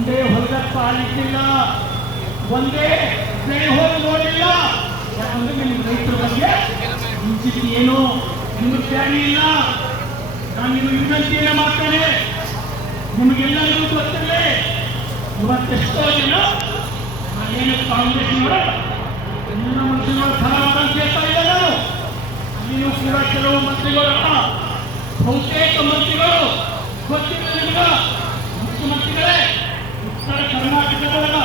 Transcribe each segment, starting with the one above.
ಒಂದೇ ಹೊಲದಪ್ಪ ಆಲಿಕ್ಕಿಲ್ಲ ಒಂದೇ ಬೆಳೆ ಹೋಗಿ ನೋಡಲಿಲ್ಲ ಯಾಕಂದ್ರೆ ನಿಮ್ಗೆ ರೈತರ ಬಗ್ಗೆ ಮುಂಚಿತ ಏನು ನಿಮಗೆ ತ್ಯಾಗ ಇಲ್ಲ. ನಾನು ನಿಮಗೆ ವಿನಂತಿಯನ್ನ ಮಾಡ್ತೇನೆ. ನಿಮಗೆಲ್ಲರಿಗೂ ಗೊತ್ತಿರಲಿ ಇವತ್ತೆಷ್ಟೋ ಜನ ನಾನೇನು ಕಾಂಗ್ರೆಸ್ನವರ ಎಲ್ಲ ಮಂತ್ರಿಗಳು ಅಂತ ಹೇಳ್ತಾ ಇಲ್ಲ ನಾನು ಅಲ್ಲಿಯೂ ಕೂಡ ಕೆಲವು ಮಂತ್ರಿಗಳಲ್ಲ ಬಹುತೇಕ ಮಂತ್ರಿಗಳು ಗೊತ್ತಿಲ್ಲ ನಿಮ್ಗೆ ಮುಖ್ಯಮಂತ್ರಿಗಳೇ. ಉತ್ತರ ಕರ್ನಾಟಕದವರ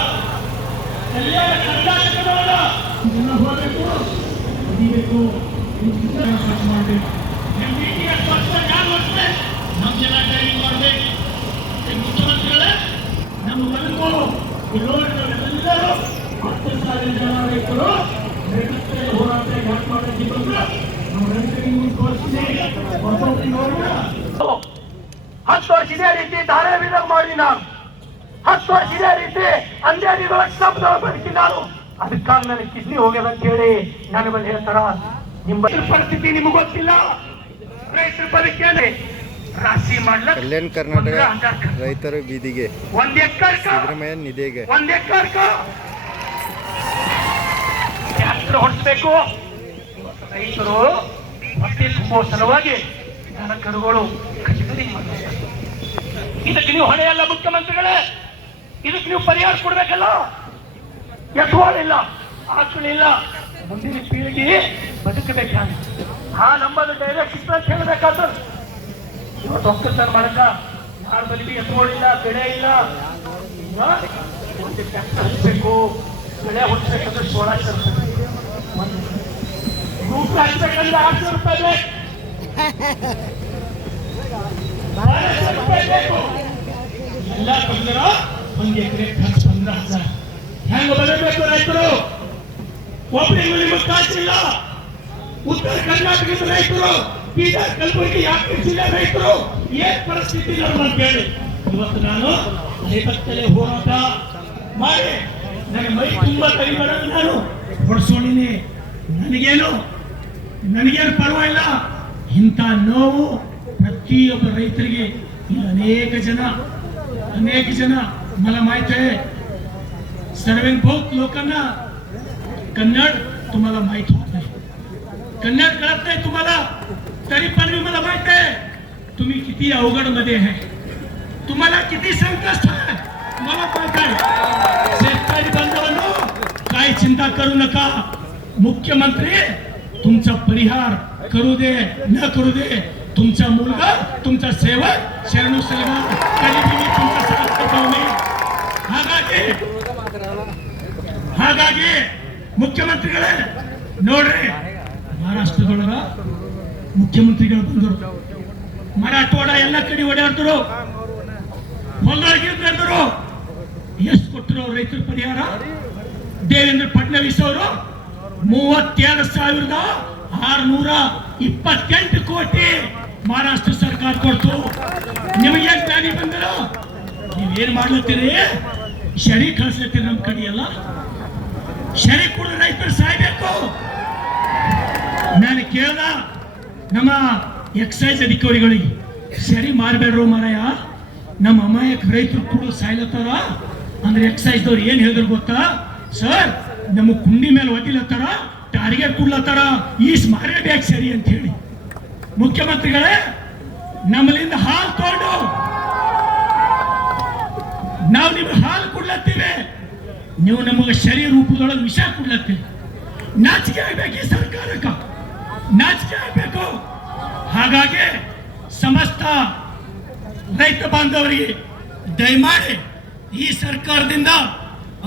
ಕಲ್ಯಾಣ ಕರ್ನಾಟಕದವರ ಜನ ಹೋಗಬೇಕು ನಡಿಬೇಕು ಸ್ವಚ್ಛ ಮಾಡಬೇಕು ನಮ್ಮ ರೀತಿಯ ಸ್ವಚ್ಛ ಯಾರು ಮಾಡ್ತಾರೆ ನಮ್ಮ ಜನ ಡ್ರೈವಿಂಗ್ ಮಾಡಬೇಕು. ಮುಖ್ಯಮಂತ್ರಿಗಳೇ ನಮ್ಮ ಬದುಕು ಎಲ್ಲರೂ ಹತ್ತು ಸಾವಿರ ಜನ ರೈತರು ರೈತರ ಹೋರಾಟ ಯಾಕೆ ಮಾಡೋಕ್ಕೆ ಬಂದ್ರೆ ನಾವು ರೈತರಿಗೆ ಮುಂದೆ ತೋರಿಸ್ತೀವಿ ಒಬ್ಬೊಬ್ಬರಿಗೆ ನೋಡೋಣ. ಹತ್ತು ವರ್ಷ ಇದೇ ರೀತಿ ಧಾರೆ ವಿಧ ಮಾಡಿ ನಾನು ಹತ್ತು ವರ್ಷ ಇದೇ ರೀತಿ ಅಂದೇ ಶಬ್ದ ಬದುಕಿ ನಾನು ಅದಕ್ಕಾಗಿ ನನಗೆ ಕಿಡ್ನಿ ಹೋಗ್ಯದ ಅಂತ ಹೇಳಿ ನನ್ನ ಹೇಳ್ತಾರ. ನಿಮ್ಮ ಪರಿಸ್ಥಿತಿ ನಿಮಗೆ ಗೊತ್ತಿಲ್ಲ. ರೈತರ ಬದುಕೇನೆ. ರಾಶಿ ಕಲ್ಯಾಣ ಕರ್ನಾಟಕ ರೈತರ ಬೀದಿಗೆ ಒಂದ್ ಎಕರ್ ಸಿದ್ದರಾಮಯ್ಯ ನಿಧಿಗೆ. ಒಂದ್ ಎಕರ್ಕ ಟ್ರ್ಯಾಕ್ಟರ್ ಹೊಡಿಸ್ಬೇಕು? ರೈತರು ಹೊಟ್ಟೆ ತುಂಬೋ ಸಲುವಾಗಿ ದನ ಕರುಗಳು ಇದಕ್ಕೆ ನೀವು ಹೊಣೆಯಲ್ಲ ಮುಖ್ಯಮಂತ್ರಿಗಳೇ? ಇದಕ್ಕೆ ನೀವು ಪರಿಹಾರ ಕೊಡ್ಬೇಕಲ್ಲ? ಎತ್ತುಗಳಿಲ್ಲ ಆಕಳಿಲ್ಲ ಮುಂದಿನ ಪೀಳಿಗೆ ಬದುಕಬೇಕಾಗ ಆ ನಮ್ಮದು ಡೈರೆಕ್ಟ್ ಅಂತ ಹೇಳ್ಬೇಕಾದ್ರೆ. ಇವತ್ತು ಒಕ್ಕಲ್ತನ ಮಾಡಕ ಯಾರ ಬಲಿಗೆ ಎತ್ತುಗಳಿಲ್ಲ ಬೆಳೆ ಇಲ್ಲ? ಒಂದು ಟ್ರ್ಯಾಕ್ಟರ್ ಹಚ್ಚಬೇಕು ಬೆಳೆ ಹೊಡ್ಸ್ಬೇಕಂದ್ರೆ ಸೋಳ ತರ್ಬೇಕು ಒಂದು ರೂಪ ಹಚ್ಬೇಕಂದ್ರೆ ಆರ್ನೂರು ರೂಪಾಯಿ ರೂಪಾಯಿ ಎಲ್ಲ ತಂದ್ರ ಒಂದು ಎಕರೆ ಖರ್ಚು ಬಂದ್ರ ಹಜಾರ ಹೆಂಗ ಬದಲಬೇಕು ರೈತರು? ಒಬ್ಬರಿಗೆ ನಿಮಗೆ ಕಾಸಿಲ್ಲ ಉತ್ತರ ಕರ್ನಾಟಕದ ರೈತರು, ಬೀದರ್, ಕಲಬುರಗಿ ಯಾಕೆ ಜಿಲ್ಲೆ ರೈತರು ಏನ್ ಪರಿಸ್ಥಿತಿ ನಮ್ಮ ಕೇಳಿ ಇವತ್ತು ನಾನು ರೈತಕ್ಕಲ್ಲೇ ಹೋರಾಟ ಮಾಡಿ ನನ್ನ ಮೈ ತುಂಬಾ ಕೈ ಬರೋದು ನಾನು. ಹೊಡ್ಸೋಣಿನಿ. ನನಗೇನು? ನನಗೇನು ಪರವಾಗಿಲ್ಲ. ಇಂಥ ನೋವು ಪ್ರತಿಯೊಬ್ಬ ರೈತರಿಗೆ ಅನೇಕ ಜನ ಅನೇಕ ಜನ मला माहीत आहे सर्वेभूत लोकांना कन्नड तुम्हाला माहीत होत नाही. कन्नड कळत नाही तुम्हाला तरी पण मी मला माहीत आहे तुम्ही किती अवघडमध्ये आहे. तुम्हाला किती संकष्ट आहे मला माहीत आहे. शेतकरी बांधवांनो काय चिंता करू नका. मुख्यमंत्री तुमचा परिहार करू दे न करू दे. तुमचा मुलगा तुमचा सेवक शरणू सेवा कधी तुम्ही तुमचा साथ करतो ಹಾಗಾಗಿ ಮುಖ್ಯಮಂತ್ರಿಗಳೇ, ನೋಡ್ರಿ, ಮಹಾರಾಷ್ಟ್ರದೊಳಗ ಮುಖ್ಯಮಂತ್ರಿಗಳು ಬಂದರು. ಮರಾಠವಾಡ ಎಲ್ಲ ಕಡೆ ಓಡಾಡ್ತರು ನಡೆದರು ಎಷ್ಟು ಕೊಟ್ಟರು ರೈತರ ಪರಿಹಾರ. ದೇವೇಂದ್ರ ಫಡ್ನವೀಸ್ ಅವರು ಮೂವತ್ತೆರಡು ಸಾವಿರದ ಆರುನೂರ ಇಪ್ಪತ್ತೆಂಟು ಕೋಟಿ ಮಹಾರಾಷ್ಟ್ರ ಸರ್ಕಾರ ಕೊಡ್ತು. ನಿಮಗೆ ಜ್ಞಾನಿ ಬಂದರು ನೀವೇನ್ ಮಾಡ್ಲತ್ತೀರಿ? ಶರಿ ಕಳ್ಸತ್ತೆ ನಮ್ಮ ಕಡೆಯಲ್ಲ ಶರಿ ಕೂಡ ರೈತರು ಸಾಯ್ಬೇಕು. ನಾನು ಕೇಳ್ದ ನಮ್ಮ ಎಕ್ಸೈಸ್ ಅಧಿಕಾರಿಗಳಿಗೆ ಸರಿ ಮಾರ್ಬೇಡ್ರು ಮಾರಾಯ, ನಮ್ಮ ಅಮಾಯಕ ರೈತರು ಕೂಡ ಸಾಯ್ಲತ್ತಾರ? ಅಂದ್ರೆ ಎಕ್ಸೈಸ್ದವ್ರು ಏನು ಹೇಳಿದ್ರು ಗೊತ್ತಾ? ಸರ್, ನಮ್ಮ ಕುಂಡಿ ಮೇಲೆ ಒದಿಲತ್ತಾರ ಟಾರ್ಗೆಟ್ ಕೊಡ್ಲತ್ತಾರ? ಈಸ್ ಮಾರೇಬೇಕು ಸರಿ ಅಂತ ಹೇಳಿ. ಮುಖ್ಯಮಂತ್ರಿಗಳೇ, ನಮ್ಮಲ್ಲಿಂದ ಹಾಲು ನಾವು ನಿಮ್ಗೆ ನೀವು ನಮಗೆ ಶರೀರ ರೂಪದೊಳಗೆ ವಿಷ ಕೊಡ್ಲತ್ತೀರಿ ನಾಚಿಕೆ ಆಗ್ಬೇಕು ಈ ಸರ್ಕಾರಕ್ಕ. ನಾಚಿಕೆ ಆಗ್ಬೇಕು. ಹಾಗಾಗಿ ಸಮಸ್ತ ರೈತ ಬಾಂಧವರಿಗೆ ದಯಮಾಡಿ ಈ ಸರ್ಕಾರದಿಂದ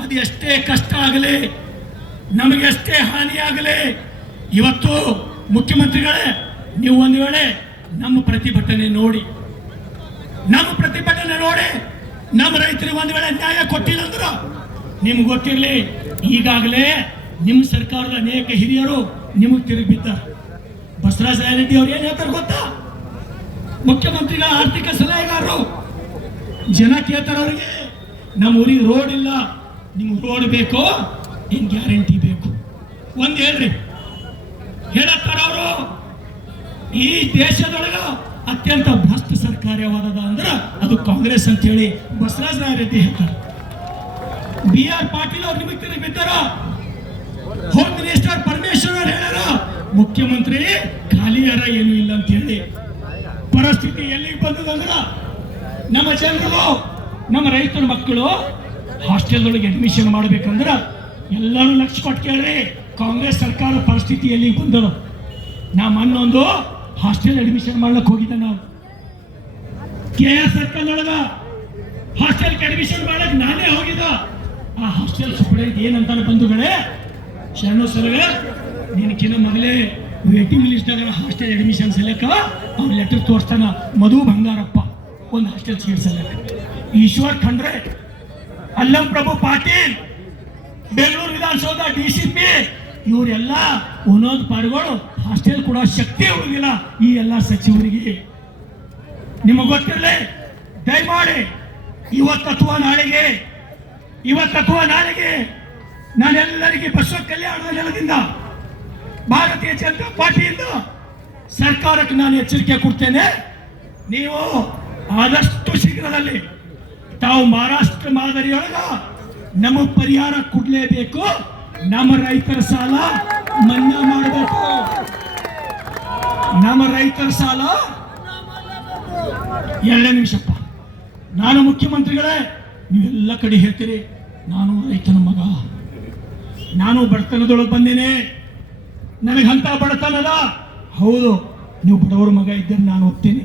ಅದು ಎಷ್ಟೇ ಕಷ್ಟ ಆಗಲಿ, ನಮಗೆ ಎಷ್ಟೇ ಹಾನಿ ಆಗಲಿ, ಇವತ್ತು ಮುಖ್ಯಮಂತ್ರಿಗಳೇ, ನೀವು ಒಂದು ವೇಳೆ ನಮ್ಮ ಪ್ರತಿಭಟನೆ ನೋಡಿ. ನಮ್ಮ ಪ್ರತಿಭಟನೆ ನೋಡಿ. ನಮ್ಮ ರೈತರಿಗೆ ಒಂದು ವೇಳೆ ನ್ಯಾಯ ಕೊಟ್ಟಿಲ್ಲ ಅಂದ್ರೆ ನಿಮ್ಗೆ ಗೊತ್ತಿರಲಿ, ಈಗಾಗಲೇ ನಿಮ್ಮ ಸರ್ಕಾರದ ಅನೇಕ ಹಿರಿಯರು ನಿಮಗೆ ತಿರುಗಿ ಬಿದ್ದಾರೆ ಬಸವರಾಜ ರೆಡ್ಡಿ ಅವ್ರು ಏನು ಹೇಳ್ತಾರೆ ಗೊತ್ತಾ? ಮುಖ್ಯಮಂತ್ರಿಗಳ ಆರ್ಥಿಕ ಸಲಹೆಗಾರರು. ಜನ ಕೇಳ್ತಾರೆ ಅವ್ರಿಗೆ, ನಮ್ಮ ಊರಿಗೆ ರೋಡ್ ಇಲ್ಲ, ನಿಮ್ಗೆ ರೋಡ್ ಬೇಕು ಏನ್ ಗ್ಯಾರಂಟಿ ಬೇಕು. ಒಂದು ಹೇಳ್ರಿ. ಹೇಳತ್ತಾರ ಅವರು, ಈ ದೇಶದೊಳಗ ಅತ್ಯಂತ ಭ್ರಷ್ಟ ಸರ್ಕಾರವಾದದ ಅಂದ್ರೆ ಅದು ಕಾಂಗ್ರೆಸ್ ಅಂತ ಹೇಳಿ ಬಸವರಾಜ ರೆಡ್ಡಿ ಹೇಳ್ತಾರೆ. ಬಿ ಆರ್ ಪಾಟೀಲ್ ಅವ್ರ ಬಿದ್ದಾರ? ಹೋಮ್ ಮಿನಿಸ್ಟರ್ ಪರಮೇಶ್ವರ್ ಅವ್ರು ಹೇಳಾರ ಮುಖ್ಯಮಂತ್ರಿ ಖಾಲಿಯಾರ ಏನು ಇಲ್ಲ ಅಂತ ಹೇಳಿ. ಪರಿಸ್ಥಿತಿ ಎಲ್ಲಿಗೆ ಬಂದದಂದ್ರ ನಮ್ಮ ಜನರು, ನಮ್ಮ ರೈತರ ಮಕ್ಕಳು ಹಾಸ್ಟೆಲ್ದೊಳಗೆ ಅಡ್ಮಿಷನ್ ಮಾಡ್ಬೇಕಂದ್ರ ಎಲ್ಲರೂ ಲಕ್ಷ ಕೊಟ್ಟು ಕೇಳ್ರಿ, ಕಾಂಗ್ರೆಸ್ ಸರ್ಕಾರ ಪರಿಸ್ಥಿತಿ ಎಲ್ಲಿಗೆ ಬಂದದ? ನಾ ಮೊನ್ನೊಂದು ಹಾಸ್ಟೆಲ್ ಅಡ್ಮಿಷನ್ ಮಾಡ್ಲಕ್ಕೆ ಹೋಗಿದ್ದೆ ನಾವು ಕೆ ಎಸ್ ಸರ್ಕಲ್ ಒಳಗ ಹಾಸ್ಟೆಲ್ಗೆ ಅಡ್ಮಿಷನ್ ಮಾಡಕ್ ನಾನೇ ಹೋಗಿದ್ದ. ಆ ಹಾಸ್ಟೆಲ್ ಸೂಪರಿಂಟ್ ಏನಂತಾನೆ ಬಂಧುಗಳೇ? ಶರಣು ಸರ್ವೆ, ನಿನಕಿನ್ನ ಮೊದಲೇ ವೇಟಿಂಗ್ ಲಿಸ್ಟ್ ಹಾಸ್ಟೆಲ್ ಅಡ್ಮಿಷನ್ ಸಲಕ್ಕ ಅವ್ರ ಲೆಟರ್ ತೋರಿಸ್ತಾನ, ಮಧು ಬಂಗಾರಪ್ಪ. ಒಂದು hostel seat select Eshwar Khandre, Allam Prabhu Patil, Bengaluru Vidhana Soudha D C P ಇವರೆಲ್ಲ ಒಂದೊಂದು ಪಾಡುಗಳು ಹಾಸ್ಟೆಲ್ ಕೊಡೋ ಶಕ್ತಿ ಉಳಿದಿಲ್ಲ ಈ ಎಲ್ಲ ಸಚಿವರಿಗೆ. ನಿಮಗೆ ಗೊತ್ತಿರಲಿ, ದಯಮಾಡಿ ಇವತ್ತು ಅಥವಾ ನಾಳೆಗೆ ಇವತ್ತು ನಾಳೆಗೆ ನಾನೆಲ್ಲರಿಗೆ ಬಸವ ಕಲ್ಯಾಣದ ನೆಲದಿಂದ ಭಾರತೀಯ ಜನತಾ ಪಾರ್ಟಿಯಿಂದ ಸರ್ಕಾರಕ್ಕೆ ನಾನು ಎಚ್ಚರಿಕೆ ಕೊಡ್ತೇನೆ. ನೀವು ಆದಷ್ಟು ಶೀಘ್ರದಲ್ಲಿ ತಾವು ಮಹಾರಾಷ್ಟ್ರ ಮಾದರಿಯೊಳಗ ನಮಗೆ ಪರಿಹಾರ ಕೊಡಲೇಬೇಕು. ನಮ್ಮ ರೈತರ ಸಾಲ ಮನ್ನಾ ಮಾಡಬೇಕು. ನಮ್ಮ ರೈತರ ಸಾಲ. ಎರಡನೇ ನಿಮಿಷಪ್ಪ. ನಾನು ಮುಖ್ಯಮಂತ್ರಿಗಳೇ ನೀವೆಲ್ಲ ಕಡೆ ಹೇಳ್ತೀರಿ, ನಾನು ರೈತನ ಮಗ. ನಾನು ಬಡತನದೊಳಗೆ ಬಂದೇನೆ. ನನಗಂತ ಬಡತನದ. ಹೌದು, ನೀವು ಬಡವರ ಮಗ ಇದ್ದರೆ ನಾನು ಒಪ್ತೀನಿ.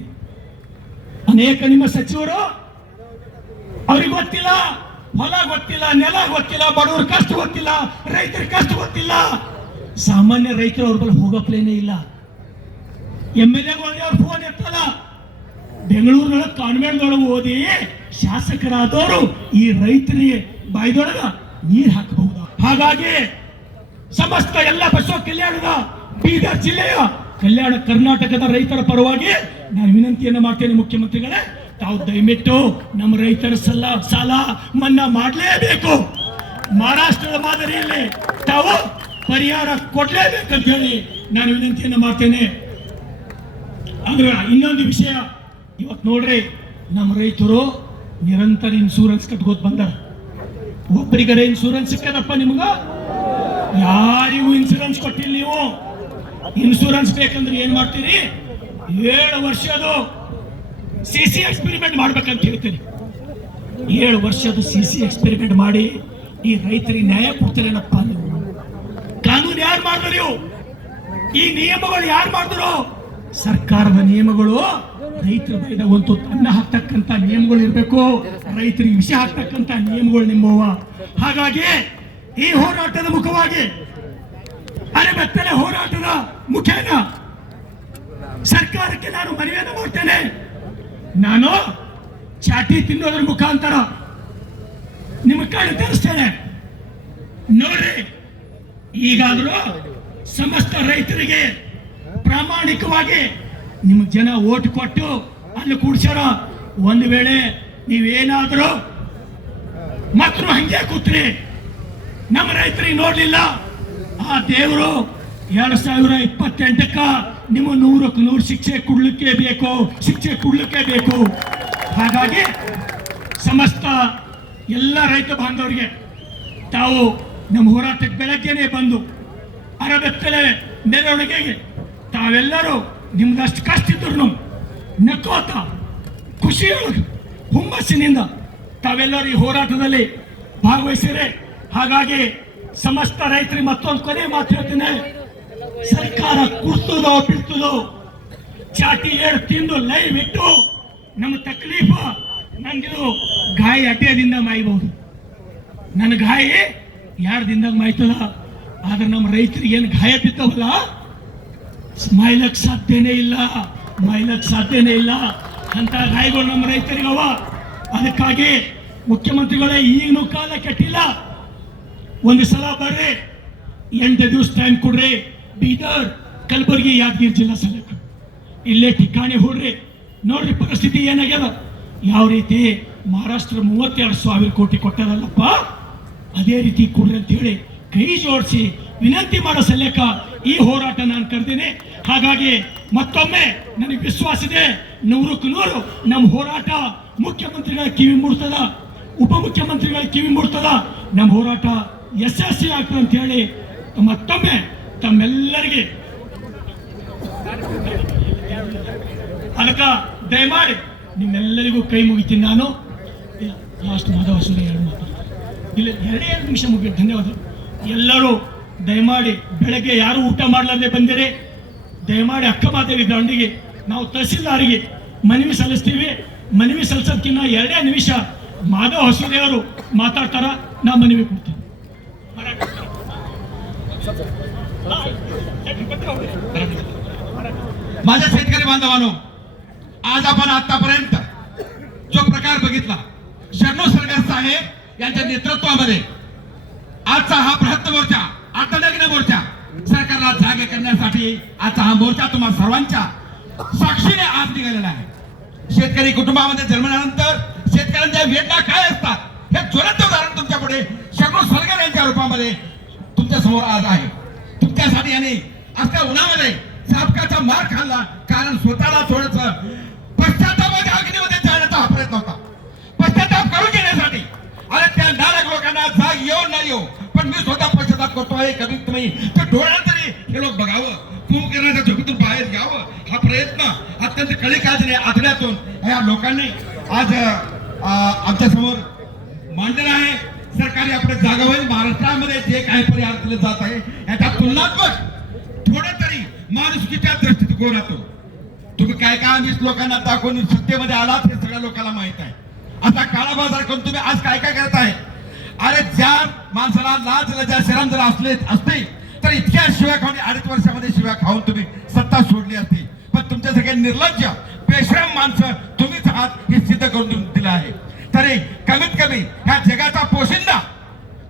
ಅನೇಕ ನಿಮ್ಮ ಸಚಿವರು, ಅವ್ರಿಗೆ ಗೊತ್ತಿಲ್ಲ, ಹೊಲ ಗೊತ್ತಿಲ್ಲ, ನೆಲ ಗೊತ್ತಿಲ್ಲ, ಬಡವ್ರ ಕಷ್ಟ ಗೊತ್ತಿಲ್ಲ, ರೈತರ ಕಷ್ಟ ಗೊತ್ತಿಲ್ಲ. ಸಾಮಾನ್ಯ ರೈತರು ಅವ್ರ ಬಳಿ ಹೋಗಪ್ಲೇನೇ ಇಲ್ಲ. ಎಂ ಎಲ್ ಎ ಅವ್ರ ಫೋನ್ ಇರ್ತಲ್ಲ ಬೆಂಗಳೂರಿನೊಳಗೆ ಕಾನ್ವೆಂಟ್ದೊಳಗೆ ಓದಿ ಶಾಸಕರಾದವರು ಈ ರೈತರಿಗೆ ಬಾಯ್ದೊಳಗ ನೀರು ಹಾಕಬಹುದು? ಹಾಗಾಗಿ ಸಮಸ್ತ ಎಲ್ಲ ಬಸವ ಕಲ್ಯಾಣದ ಬೀದರ್ ಜಿಲ್ಲೆಯ ಕಲ್ಯಾಣ ಕರ್ನಾಟಕದ ರೈತರ ಪರವಾಗಿ ನಾನು ವಿನಂತಿಯನ್ನು ಮಾಡ್ತೇನೆ ಮುಖ್ಯಮಂತ್ರಿಗಳೇ, ತಾವು ದಯವಿಟ್ಟು ನಮ್ಮ ರೈತರ ಸಲ, ಸಾಲ ಮನ್ನಾ ಮಾಡಲೇಬೇಕು. ಮಹಾರಾಷ್ಟ್ರದ ಮಾದರಿಯಲ್ಲಿ ತಾವು ಪರಿಹಾರ ಕೊಡಲೇಬೇಕಂತ ಹೇಳಿ ನಾನು ವಿನಂತಿಯನ್ನು ಮಾಡ್ತೇನೆ. ಅಂದ್ರೆ ಇನ್ನೊಂದು ವಿಷಯ ಇವತ್ತು ನೋಡ್ರಿ, ನಮ್ಮ ರೈತರು ನಿರಂತರ ಇನ್ಶೂರೆನ್ಸ್ ಕಟ್ಕೋತ ಬಂದ ಒಬ್ಬರಿಗರೆ ಇನ್ಶೂರೆನ್ಸ್ ಸಿಕ್ಕದಪ್ಪ ನಿಮ್ಗ? ಯಾರಿಗೂ ಇನ್ಶೂರೆನ್ಸ್ ಕೊಟ್ಟಿಲ್ಲ ನೀವು. ಇನ್ಶೂರೆನ್ಸ್ ಬೇಕಂದ್ರೆ ಏನ್ ಮಾಡ್ತೀರಿ? ಏಳು ವರ್ಷದು ಸಿ ಸಿ ಎಕ್ಸ್ಪೆರಿಮೆಂಟ್ ಮಾಡ್ಬೇಕಂತ ಹೇಳ್ತೀರಿ ಏಳು ವರ್ಷದ ಸಿ ಸಿ ಎಕ್ಸ್ಪೆರಿಮೆಂಟ್ ಮಾಡಿ ಈ ರೈತರಿಗೆ ನ್ಯಾಯ ಕೊಡ್ತೀರೇನಪ್ಪ ನೀವು? ಕಾನೂನು ಯಾರು ಮಾಡಿದ್ರು ನೀವು? ಈ ನಿಯಮಗಳು ಯಾರು ಮಾಡಿದ್ರು? ಸರ್ಕಾರದ ನಿಯಮಗಳು ರೈತರ ಬೈದ ಒಂದು ತನ್ನ ಹಾಕ್ತಕ್ಕಂಥ ನಿಯಮಗಳು ಇರಬೇಕು. ರೈತರಿಗೆ ವಿಷ ಹಾಕ್ತಕ್ಕಂಥ ನಿಯಮಗಳು ನಿಮ್ಮವ ಹಾಗಾಗಿ ಈ ಹೋರಾಟದ ಮುಖವಾಗಿ ಅರೆ ಬೆತ್ತಲೆ ಹೋರಾಟದ ಮುಖೇನ ಸರ್ಕಾರಕ್ಕೆ ನಾನು ಮನವಿಯನ್ನು ಮಾಡ್ತೇನೆ. ನಾನು ಚಾಟಿ ತಿನ್ನೋದ್ರ ಮುಖಾಂತರ ನಿಮ್ಮ ಕಣ್ಣು ತಿಳಿಸ್ತೇನೆ ನೋಡ್ರಿ, ಈಗಾದರೂ ಸಮಸ್ತ ರೈತರಿಗೆ ಪ್ರಾಮಾಣಿಕವಾಗಿ ನಿಮಗೆ ಜನ ಓಟ್ ಕೊಟ್ಟು ಅಲ್ಲಿ ಕೂಡ್ಸ್ಯಾರ. ಒಂದು ವೇಳೆ ನೀವೇನಾದರೂ ಮಕ್ಕಳು ಹಂಗೆ ಕೂತ್ರಿ. ನಮ್ಮ ರೈತರಿಗೆ ನೋಡ್ಲಿಲ್ಲ. ಆ ದೇವರು ಎರಡು ಸಾವಿರ ಇಪ್ಪತ್ತೆಂಟಕ್ಕ ನಿಮ್ಮ ನೂರಕ್ಕೆ ನೂರು ಶಿಕ್ಷೆ ಕೊಡ್ಲಿಕ್ಕೆ ಬೇಕು, ಶಿಕ್ಷೆ ಕೊಡ್ಲಿಕ್ಕೆ ಬೇಕು. ಹಾಗಾಗಿ ಸಮಸ್ತ ಎಲ್ಲ ರೈತ ಬಾಂಧವರಿಗೆ ತಾವು ನಮ್ಮ ಹೋರಾಟಕ್ಕೆ ಬೆಳಗ್ಗೆನೆ ಬಂದು ಅರಬೆತ್ತಲೆ ಮೆರವಣಿಗೆಗೆ ತಾವೆಲ್ಲರೂ ನಿಮ್ದಷ್ಟು ಕಷ್ಟ ಇದ್ರು ನಕ್ಕೋತ ಖುಷಿಯೊಳಗೆ ಹುಮ್ಮಸ್ಸಿನಿಂದ ತಾವೆಲ್ಲರೂ ಈ ಹೋರಾಟದಲ್ಲಿ ಭಾಗವಹಿಸಿರೆ. ಹಾಗಾಗಿ ಸಮಸ್ತ ರೈತರಿಗೆ ಮತ್ತೊಂದು ಕೊನೆ ಮಾತು ಹೇಳ್ತೀನಿ. ಸರ್ಕಾರ ಕುರ್ತದೋ ಬಿಡ್ತದೋ ಚಾಟಿ ಏಳು ತಿಂದು ಲೈವ್ ಇಟ್ಟು ನಮ್ಮ ತಕ್ಲೀಫ, ನಂಗಿದು ಗಾಯ ಅಡ್ಡದಿಂದ ಮಾಯ್ಬಹುದು ನನ್ನ ಗಾಯ ಯಾರ ಮಾಯ್ತದ? ಆದ್ರೆ ನಮ್ಮ ರೈತರಿಗೆ ಏನು ಗಾಯ ಬಿದ್ದವಲ್ಲ? ಸ್ಮೈಲಕ್ ಸಾಧ್ಯನೇ ಇಲ್ಲ, ಮೈಲಕ್ ಸಾಧ್ಯನೇ ಇಲ್ಲ. ಅಂತ ಗಾಯಗಳು ನಮ್ಮ ರೈತರಿಗವ ಅದಕ್ಕಾಗಿ ಮುಖ್ಯಮಂತ್ರಿಗಳೇ ಈಗಲೂ ಕಾಲ ಕೆಟ್ಟಿಲ್ಲ. ಒಂದು ಸಲ ಬರ್ರಿ, ಎಂಟು ದಿವಸ ಟೈಮ್ ಕೊಡ್ರಿ. ಬೀದರ್, ಕಲಬುರಗಿ, ಯಾದಗಿರಿ ಜಿಲ್ಲಾ ಸಲಕ ಇಲ್ಲೇ ಠಿಕಾಣಿ ಹೋಡ್ರಿ. ನೋಡ್ರಿ ಪರಿಸ್ಥಿತಿ ಏನಾಗ್ಯದ? ಯಾವ ರೀತಿ ಮಹಾರಾಷ್ಟ್ರ ಮೂವತ್ತೆರಡು ಸಾವಿರ ಕೋಟಿ ಕೊಟ್ಟದಲ್ಲಪ್ಪ? ಅದೇ ರೀತಿ ಕೊಡ್ರಿ ಅಂತ ಹೇಳಿ ಕೈ ಜೋಡಿಸಿ ವಿನಂತಿ ಮಾಡೋ ಸಲ್ಲೇಕ ಈ ಹೋರಾಟ ನಾನು ಕರೆದೇನೆ. ಹಾಗಾಗಿ ಮತ್ತೊಮ್ಮೆ ನನಗೆ ವಿಶ್ವಾಸ ಇದೆ, ನೂರಕ್ಕೆ ನೂರು ನಮ್ಮ ಹೋರಾಟ ಮುಖ್ಯಮಂತ್ರಿಗಳ ಕಿವಿ ಮುಡ್ತದ, ಉಪಮುಖ್ಯಮಂತ್ರಿಗಳ ಕಿವಿ ಮೂಡ್ತದ ನಮ್ಮ ಹೋರಾಟ ಯಶಸ್ವಿ ಆಗ್ತದೆ ಅಂತ ಹೇಳಿ ಮತ್ತೊಮ್ಮೆ ತಮ್ಮೆಲ್ಲರಿಗೆ ಅದಕ್ಕ ದಯಮಾಡಿ ನಿಮ್ಮೆಲ್ಲರಿಗೂ ಕೈ ಮುಗಿತೀನಿ ನಾನು. ಲಾಸ್ಟ್ ಮಾಧವ ಸುರ ಎರಡು ಮಾತಾಡ್ತೀನಿ ಇಲ್ಲ, ಎರಡೇ ಎರಡು ನಿಮಿಷ ಮುಗಿಯೋದು ಧನ್ಯವಾದ. ಎಲ್ಲರೂ ದಯಮಾಡಿ ಬೆಳಗ್ಗೆ ಯಾರು ಊಟ ಮಾಡಲಾರ್ದೆ ಬಂದಿರಿ ದಯಮಾಡಿ ಅಕ್ಕ ಮಾದೇವಿ ದಂಡಿಗೆ ನಾವು ತಹಸೀಲ್ದಾರಿಗೆ ಮನವಿ ಸಲ್ಲಿಸ್ತೀವಿ ಮನವಿ ಸಲ್ಲಿಸೋದಕ್ಕಿಂತ ಎರಡೇ ನಿಮಿಷ ಮಾಧವ ಹೊಸೂರಿ ಅವರು ಮಾತಾಡ್ತಾರ ನಾ ಮನವಿ ಕೊಡ್ತೀನಿ माझ्या शेतकरी बांधवांनो आज आपण आतापर्यंत जो प्रकार बघितला शरणू सरकार साहेब यांच्या नेतृत्वामध्ये आजचा हा बृहत्त मोर्चा आता नग्न मोर्चा. सरकारला जागे करण्यासाठी आजचा हा मोर्चा तुम्हाला सर्वांच्या साक्षीने आज निघालेला आहे. शेतकरी कुटुंबामध्ये जन्मल्यानंतर शेतकऱ्यांच्या वेदना काय असतात हे ज्वलंत उदाहरण तुमच्यापुढे शरणू सरकार यांच्या रूपामध्ये तुमच्यासमोर आज आहे. तुमच्यासाठी यांनी असल्या उन्हामध्ये सापकाचा मार खाल्ला कारण स्वतःला थोडस पश्चातापाच्या अग्नीमध्ये जाण्याचा हा प्रयत्न होता. पश्चाताप करून घेण्यासाठी अरे त्या नारक लोकांना जाग येऊ न येऊ पण मी स्वतः पश्चाताप करतो आहे. कमीत कमी तर डोळ्यात तरी हे लोक बघावं. कुंभकर्णाच्या झोपेतून बाहेर घ्यावं हा प्रयत्न अत्यंत कळीकाजने आठवड्यातून ह्या लोकांनी आज आमच्यासमोर मांडलेला आहे. सरकारी आपल्या जागा होईल महाराष्ट्रामध्ये जे काही परिहार केले जात आहे याच्या तुलनात्मक थोडं तरी माणुसकीच्या दृष्टिकोनातून तुम्ही काय काय वीस लोकांना दाखवून सत्तेमध्ये आलात हे सगळ्या लोकांना माहीत आहे. आता काळा बाजार करून तुम्ही आज काय काय करत आहे? अरे ज्या माणसाला लाज लजा शरम जर असले असते तर इतक्या शिव्या खाऊन अडीच वर्षामध्ये शिव्या खाऊन तुम्ही सत्ता सोडली असती. पण तुमच्या सगळे निर्लज्ज बेश्रम माणसं तुम्हीच आहात हे सिद्ध करून दिलं आहे. तरी कमीत कमी ह्या जगाचा पोशिंदा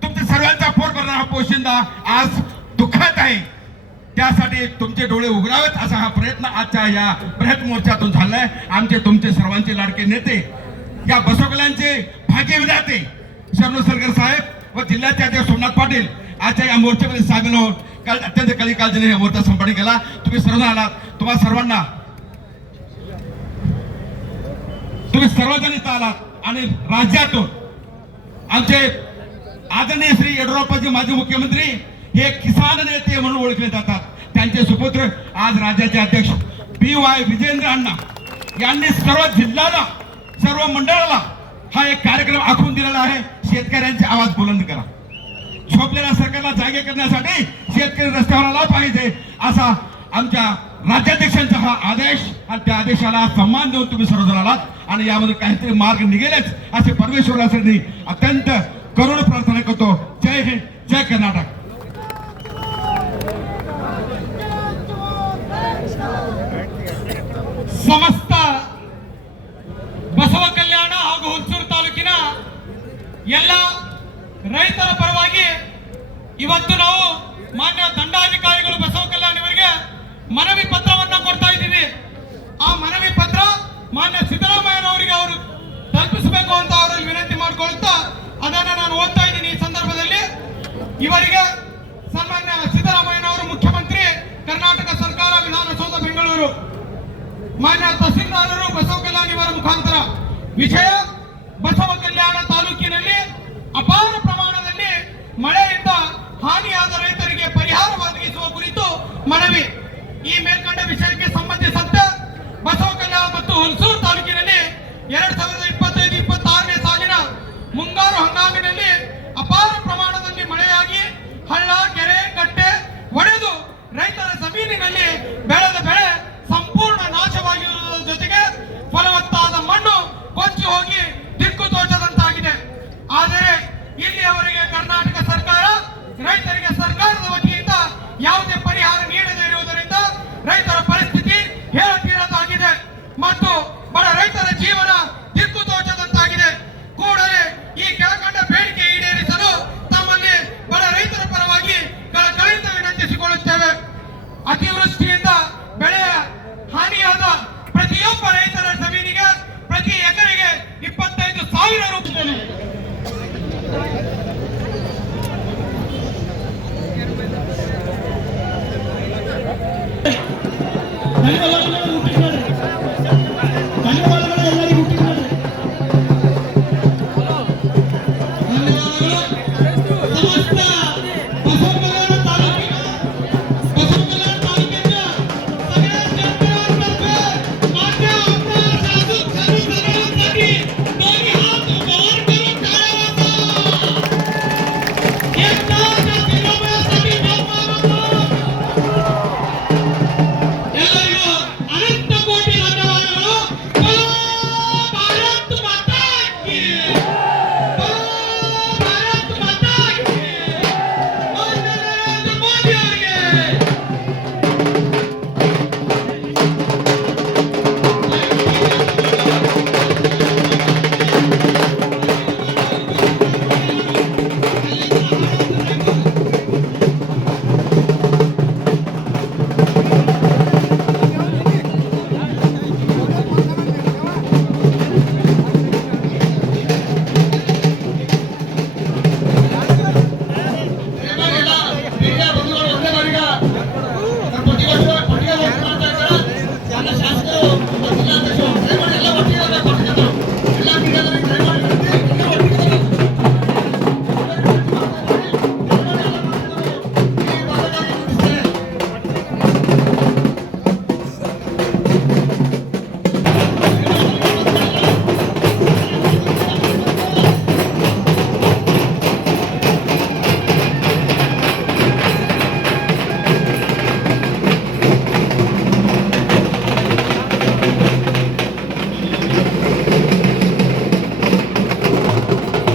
तुमच्या सर्वांचा पोट भरणारा हा पोशिंदा आज दुःखात आहे. त्यासाठी तुमचे डोळे उघडावेत असा हा प्रयत्न आजच्या या बृहत मोर्चातून झालाय. आमचे तुमचे सर्वांचे लाडके नेते या बसोगल्यांचे भाग्य विधाते शरणू सरकर साहेब व जिल्ह्याचे अध्यक्ष सोमनाथ पाटील आजच्या या मोर्चामध्ये सामील होऊन काल अत्यंत कली काळजीने हा मोर्चा संपन्न केला तुम्ही सर्व आलात. तुम्हा सर्वांना तुम्ही सर्वजण इथं आलात आणि राज्यातून आमचे आदरणीय श्री येडियुरप्पाजी माजी मुख्यमंत्री हे किसान नेते म्हणून ओळखले जातात. त्यांचे सुपुत्र आज राज्याचे अध्यक्ष बी वाय विजेंद्र अण्णा यांनी सर्व जिल्ह्याला सर्व मंडळाला हा एक कार्यक्रम आखून दिलेला आहे. शेतकऱ्यांचे आवाज बुलंद करा. झोपलेल्या सरकारला जागे करण्यासाठी शेतकरी रस्त्यावर आला पाहिजे असा आमच्या राज्याध्यक्षांचा हा आदेश आणि त्या आदेशाला सन्मान देऊन तुम्ही सर्वजण आलात आणि यामध्ये काहीतरी मार्ग निघेलच असे परमेश्वरासाठी अत्यंत करुण प्रार्थना करतो. जय हिंद जय कर्नाटक. ಮಾನ್ಯ ತಹಸೀಲ್ದಾರರು ಬಸವ ಇವರ ಮುಖಾಂತರ ವಿಷಯ ಬಸವ ಕಲ್ಯಾಣ ತಾಲೂಕಿನಲ್ಲಿ ಅಪಾರ ಪ್ರಮಾಣದಲ್ಲಿ ಮಳೆಯಿಂದ ಹಾನಿಯಾದ ರೈತರಿಗೆ ಪರಿಹಾರ ಒದಗಿಸುವ ಕುರಿತು ಮನವಿ. ಈ ಮೇಲ್ಕಂಡ ವಿಷಯಕ್ಕೆ ಸಂಬಂಧಿಸಿದಂತೆ ಬಸವ ಕಲ್ಯಾಣ ಮತ್ತು ಹುಣಸೂರು ತಾಲೂಕಿನಲ್ಲಿ ಎರಡ್ ಸಾವಿರದ ಇಪ್ಪತ್ತೈದು, ಇಪ್ಪತ್ತಾರನೇ ಸಾಲಿನ ಮುಂಗಾರು ಹಂಗಾಮಿನಲ್ಲಿ ಅಪಾರ ಪ್ರಮಾಣದಲ್ಲಿ ಮಳೆಯಾಗಿ ಹಳ್ಳ, ಕೆರೆ, ಕಟ್ಟೆ ಒಡೆದು ರೈತರ ಜಮೀನಿನಲ್ಲಿ ಬೆಳೆದ ಬೆಳೆ